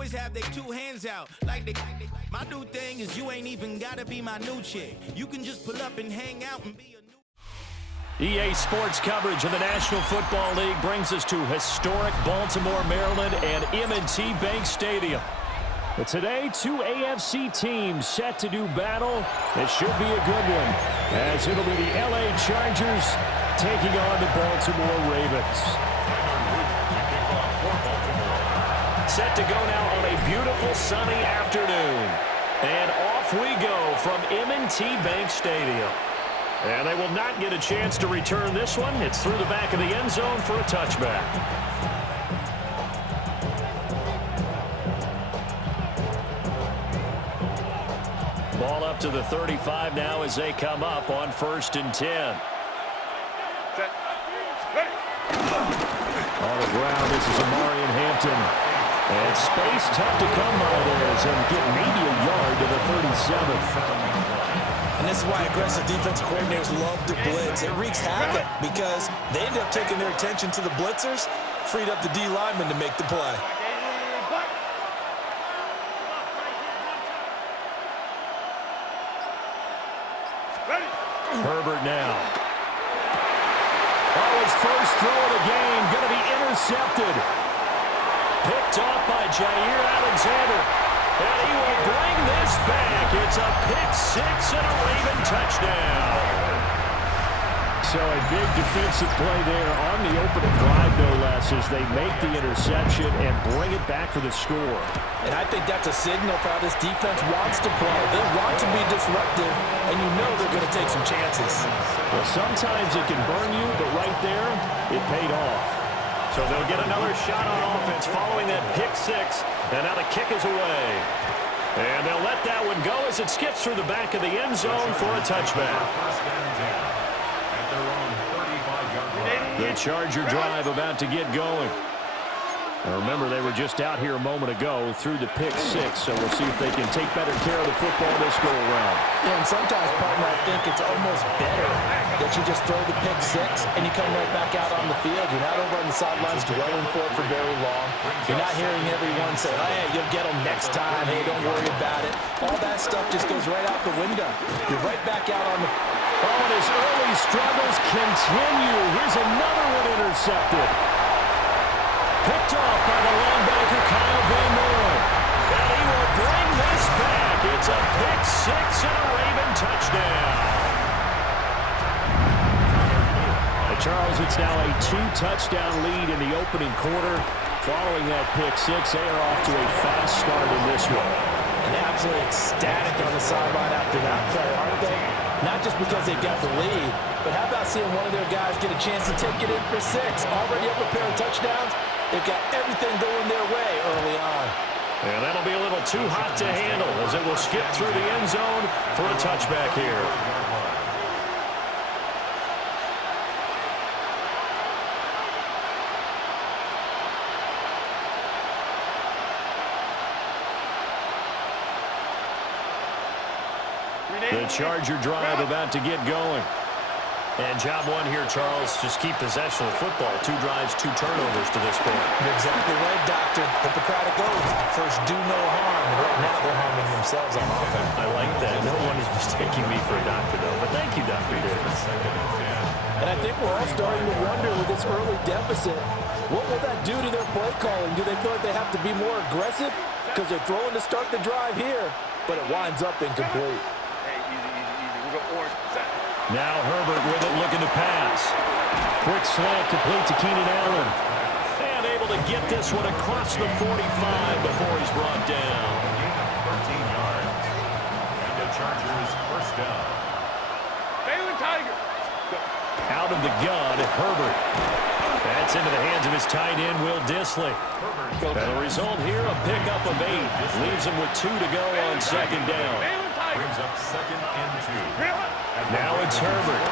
always have their two hands out. My new thing is you ain't even gotta be my new chick. You can just pull up and hang out and be a new... EA Sports coverage of the National Football League brings us to historic Baltimore, Maryland and M&T Bank Stadium. But today, two AFC teams set to do battle. It should be a good one, as it'll be the LA Chargers taking on the Baltimore Ravens. Set to go now on a beautiful sunny afternoon. And off we go from M&T Bank Stadium. And they will not get a chance to return this one. It's through the back of the end zone for a touchback. Ball up to the 35 now as they come up on 1st and 10. On the ground, this is Amari and Hampton. And space tough to come by there as they get maybe a yard to the 37. And this is why aggressive defensive coordinators love to blitz. It wreaks havoc because they end up taking their attention to the blitzers, freed up the D lineman to make the play. Herbert now. Oh, his first throw of the game going to be intercepted. Picked off by Jair Alexander. And he will bring this back. It's a pick six and a Raven touchdown. So a big defensive play there on the opening drive, no less, as they make the interception and bring it back for the score. And I think that's a signal for how this defense wants to play. They want to be disruptive, and you know they're going to take some chances. Well, sometimes it can burn you, but right there, it paid off. So they'll get another shot on offense following that pick six, and now the kick is away. And they'll let that one go as it skips through the back of the end zone for a touchback. The Charger drive about to get going. Now remember, they were just out here a moment ago through the pick six, so we'll see if they can take better care of the football this go-around. Yeah, and sometimes, partner, I think it's almost better that you just throw the pick six and you come right back out on the field. You're not over on the sidelines dwelling for it for very long. You're not hearing everyone say, oh, hey, you'll get them next time. Hey, don't worry about it. All that stuff just goes right out the window. You're right back out on the... Oh, and his early struggles continue. Here's another one intercepted. Picked off by the linebacker, Kyle Van Noy. And he will bring this back. It's a pick six and a Raven touchdown. Charles, it's now a two-touchdown lead in the opening quarter. Following that pick six, they are off to a fast start in this one. And absolutely ecstatic on the sideline after that play, aren't they? Not just because they got the lead, but how about seeing one of their guys get a chance to take it in for six? Already up a pair of touchdowns. They've got everything going their way early on. And that'll be a little too hot to handle as it will skip through the end zone for a touchback here. The Charger drive about to get going. And job one here, Charles, just keep possession of the football. 2 drives, 2 turnovers to this point. You're exactly right, Doctor. Hippocratic oath. First, do no harm. And right now, they're harming themselves on offense. I like that. No one is mistaking me for a doctor, though. But thank you, Dr. Davis. And I think we're all starting to wonder with this early deficit, what will that do to their play calling? Do they feel like they have to be more aggressive? Because they're throwing to start the drive here, but it winds up incomplete. Now Herbert with it, looking to pass. Quick slant complete to Keenan Allen. And able to get this one across the 45 before he's brought down. 13 yards. And the Chargers first down. Baylor Tiger. Out of the gun, Herbert. That's into the hands of his tight end, Will Dissly. And the result here, a pickup of 8. Leaves him with 2 to go on second down. Brings up second and 2. Now it's Herbert.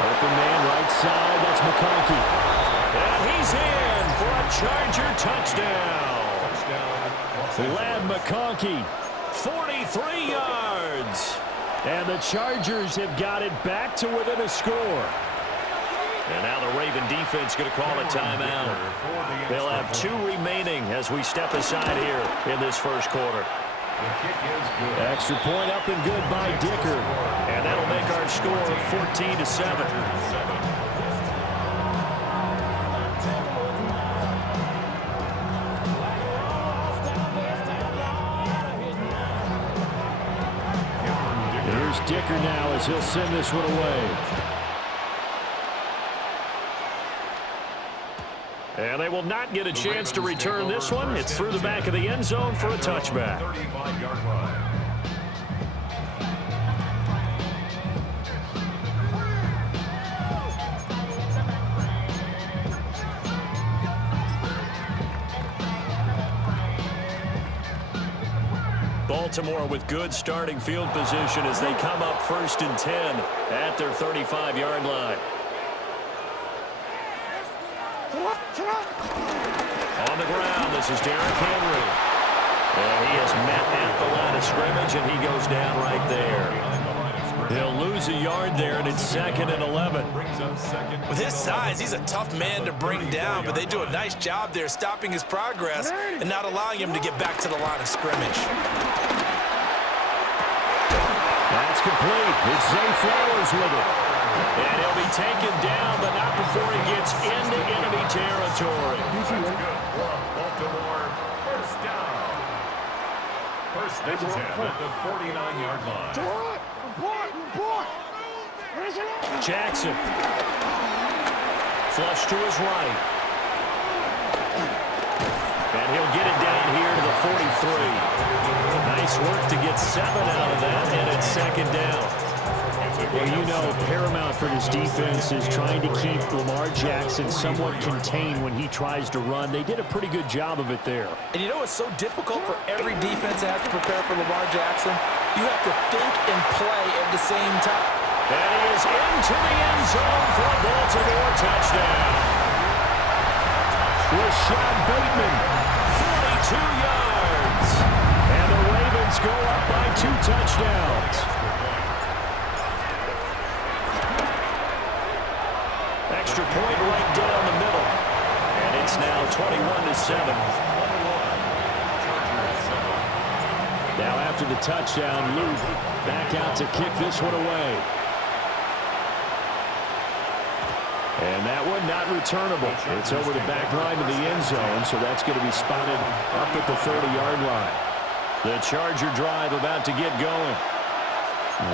Open man right side, that's McConkey. And he's in for a Charger touchdown. Lad McConkey, 43 yards. And the Chargers have got it back to within a score. And now the Raven defense going to call a timeout. They'll have 2 remaining as we step aside here in this first quarter. The kick is good. Extra point up and good by Dicker. And that'll make our score 14-7. Here's Dicker now as he'll send this one away. And they will not get a chance to return this one. It's through the back of the end zone for a touchback. 35-yard line. Baltimore with good starting field position as they come up 1st and 10 at their 35-yard line. On the ground, this is Derrick Henry. And he is met at the line of scrimmage, and he goes down right there. He'll lose a yard there, and it's 2nd and 11. With his size, he's a tough man to bring down, but they do a nice job there stopping his progress and not allowing him to get back to the line of scrimmage. That's complete. It's Zay Flowers with it. And he'll be taken down, but not before he gets into enemy territory. That's good for Baltimore. First down. First down at the 49-yard line. Jackson. Flush to his right. And he'll get it down here to the 43. Nice work to get 7 out of that, and it's 2nd down. Well, you know, paramount for this defense is trying to keep Lamar Jackson somewhat contained when he tries to run. They did a pretty good job of it there. And you know it's so difficult for every defense that has to prepare for Lamar Jackson? You have to think and play at the same time. And he is into the end zone for a Baltimore touchdown. Rashad Bateman, 42 yards. And the Ravens go up by 2 touchdowns. Extra point right down the middle. And it's now 21-7. Now after the touchdown, Luke back out to kick this one away. And that one not returnable. It's over the back line of the end zone, so that's going to be spotted up at the 30-yard line. The Charger drive about to get going.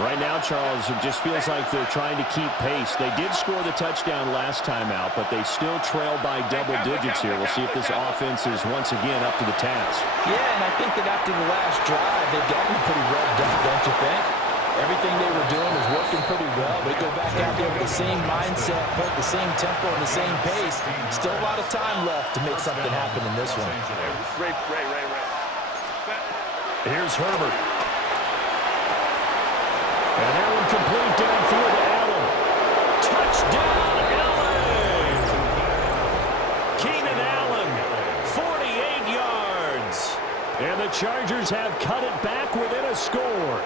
Right now, Charles, it just feels like they're trying to keep pace. They did score the touchdown last time out, but they still trail by double digits here. We'll see if this offense is once again up to the task. Yeah, and I think that after the last drive, they've gotten pretty revved up, don't you think? Everything they were doing was working pretty well. They go back out there with the same mindset, put the same tempo and the same pace. Still a lot of time left to make something happen in this one. Here's Herbert. And that one complete downfield to Allen. Touchdown, Allen! Keenan Allen, 48 yards. And the Chargers have cut it back within a score.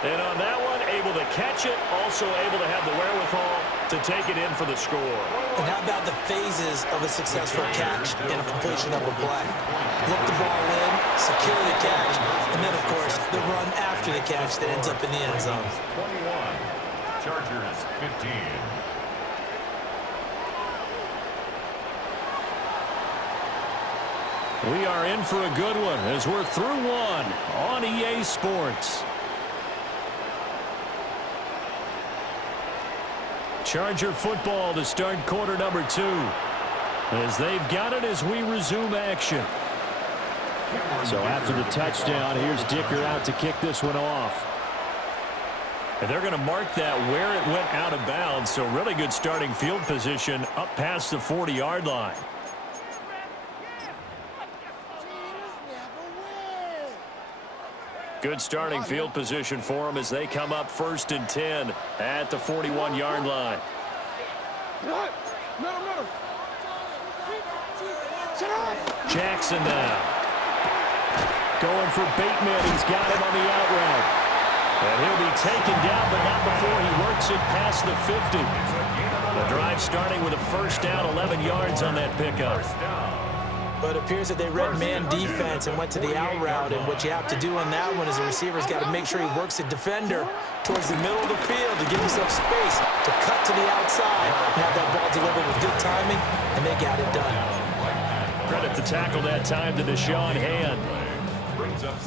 And on that one, able to catch it, also able to have the wherewithal to take it in for the score. And how about the phases of a successful catch and a completion of a play? Look the ball in, secure the catch, and then, of course, the run after the catch that ends up in the end zone. 21, Chargers 15. We are in for a good one as we're through one on EA Sports. Charger football to start quarter number 2. As they've got it as we resume action. So after the touchdown, here's Dicker out to kick this one off. And they're going to mark that where it went out of bounds. So really good starting field position up past the 40-yard line. Good starting field position for them as they come up 1st and 10 at the 41-yard line. Jackson now. Going for Bateman. He's got him on the out route. And he'll be taken down, but not before he works it past the 50. The drive starting with a first down, 11 yards on that pickup. But it appears that they read man defense and went to the out route, and what you have to do on that one is the receiver's got to make sure he works the defender towards the middle of the field to give himself space to cut to the outside and have that ball delivered with good timing, and they got it done. Credit the tackle that time to Deshaun Hand.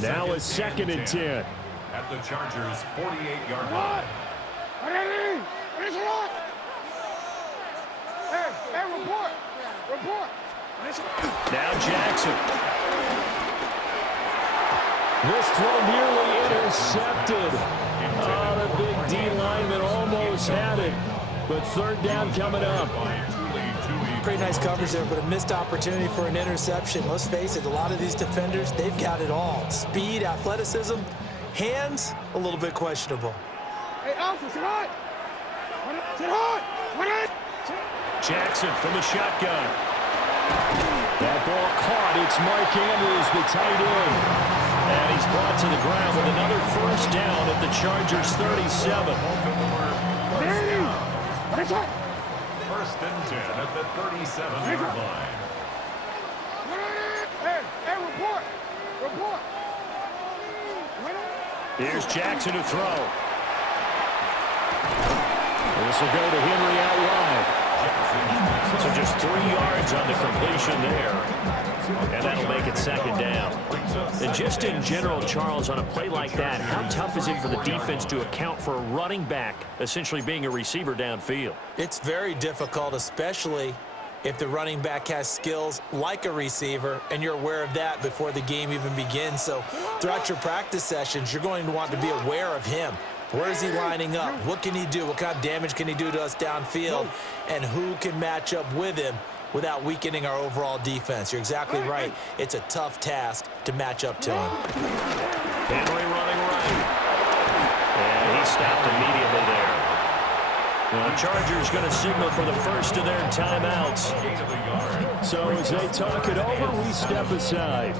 Now a 2nd and 10. At the Chargers' 48-yard line. Hey, report. Now Jackson. This throw nearly intercepted. Oh, the big D lineman almost had it. But 3rd down coming up. Pretty nice coverage there, but a missed opportunity for an interception. Let's face it, a lot of these defenders, they've got it all. Speed, athleticism, hands, a little bit questionable. Hey, Alpha, sit hard. Jackson from the shotgun. That ball caught. It's Mark Andrews, the tight end. And he's brought to the ground with another first down at the Chargers' 37. First and 10 at the 37-yard line. Hey, report. Here's Jackson to throw. This will go to Henry out wide. So just 3 yards on the completion there. And that'll make it 2nd down. And just in general, Charles, on a play like that, how tough is it for the defense to account for a running back essentially being a receiver downfield? It's very difficult, especially if the running back has skills like a receiver, and you're aware of that before the game even begins. So throughout your practice sessions, you're going to want to be aware of him. Where is he lining up? What can he do? What kind of damage can he do to us downfield? And who can match up with him without weakening our overall defense? You're exactly right. It's a tough task to match up to him. Henry running right. And he stopped immediately there. The Chargers going to signal for the first of their timeouts. So as they talk it over, we step aside.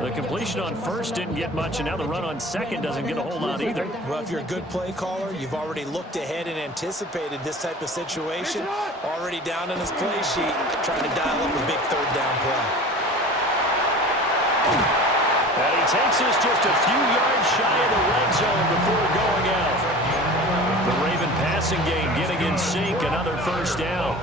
The completion on first didn't get much, and now the run on second doesn't get a whole lot either. Well, if you're a good play caller, you've already looked ahead and anticipated this type of situation. Already down in his play sheet, trying to dial up a big 3rd down play. And he takes us just a few yards shy of the red zone before going out. The Raven passing game getting in sync, another first down.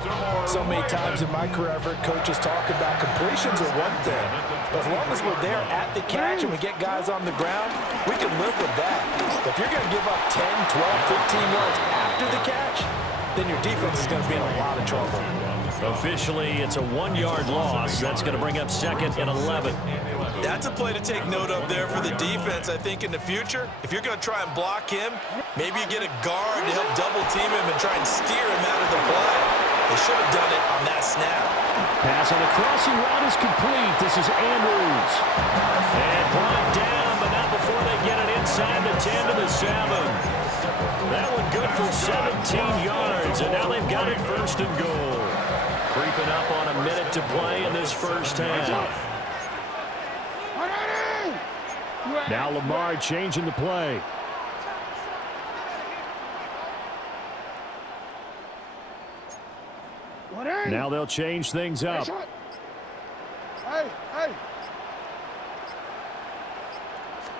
So many times in my career, I've heard coaches talk about completions are one thing. But as long as we're there at the catch and we get guys on the ground, we can live with that. But if you're going to give up 10, 12, 15 yards after the catch, then your defense is going to be in a lot of trouble. Officially, it's a 1-yard loss. That's going to bring up 2nd and 11. That's a play to take note of there for the defense, I think, in the future. If you're going to try and block him, maybe you get a guard to help double team him and try and steer him out of the play. They should have done it on that snap. Pass on the crossing route is complete. This is Andrews. And brought down, but not before they get it inside the 10 to the 7. That one good for 17 yards, and now they've got it 1st and goal. Creeping up on a minute to play in this first half. Now Lamar changing the play. Now they'll change things up. Hey.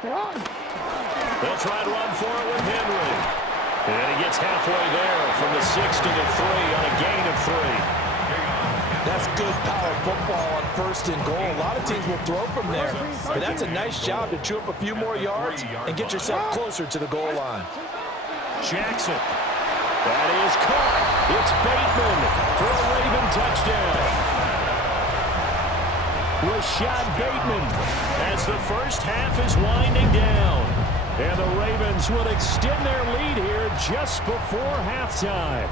They'll try to run for it with Henry. And he gets halfway there from the 6 to the 3 on a gain of 3. That's good power football on 1st and goal. A lot of teams will throw from there, but that's a nice job to chew up a few more yards and get yourself closer to the goal line. Jackson. That is caught. It's Bateman for a Raven touchdown. Rashad Bateman. As the first half is winding down. And the Ravens will extend their lead here just before halftime.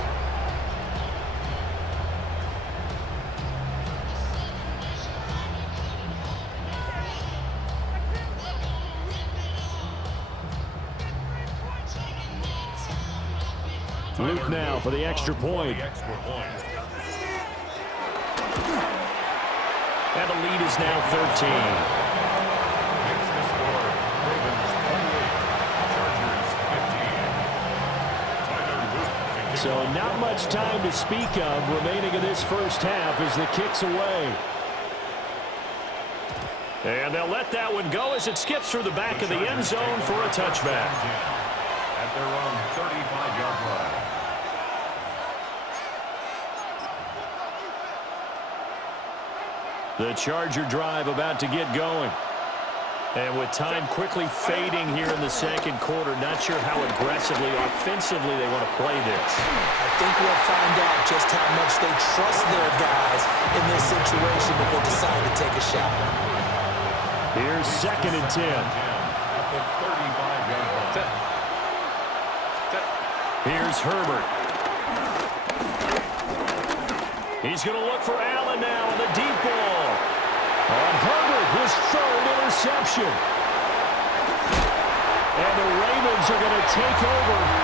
Luke now for the extra point. And the lead is now 13. So not much time to speak of remaining in this first half as the kick's away. And they'll let that one go as it skips through the back of the end zone for a touchback. At their own 35-yard line. The Charger drive about to get going. And with time quickly fading here in the second quarter, not sure how aggressively, offensively they want to play this. I think we'll find out just how much they trust their guys in this situation if they decide to take a shot. Here's 2nd and 10. At the 35-yard line. Here's Herbert. He's going to look for Allen now on the deep ball. On Herbert, his 3rd interception. And the Ravens are going to take over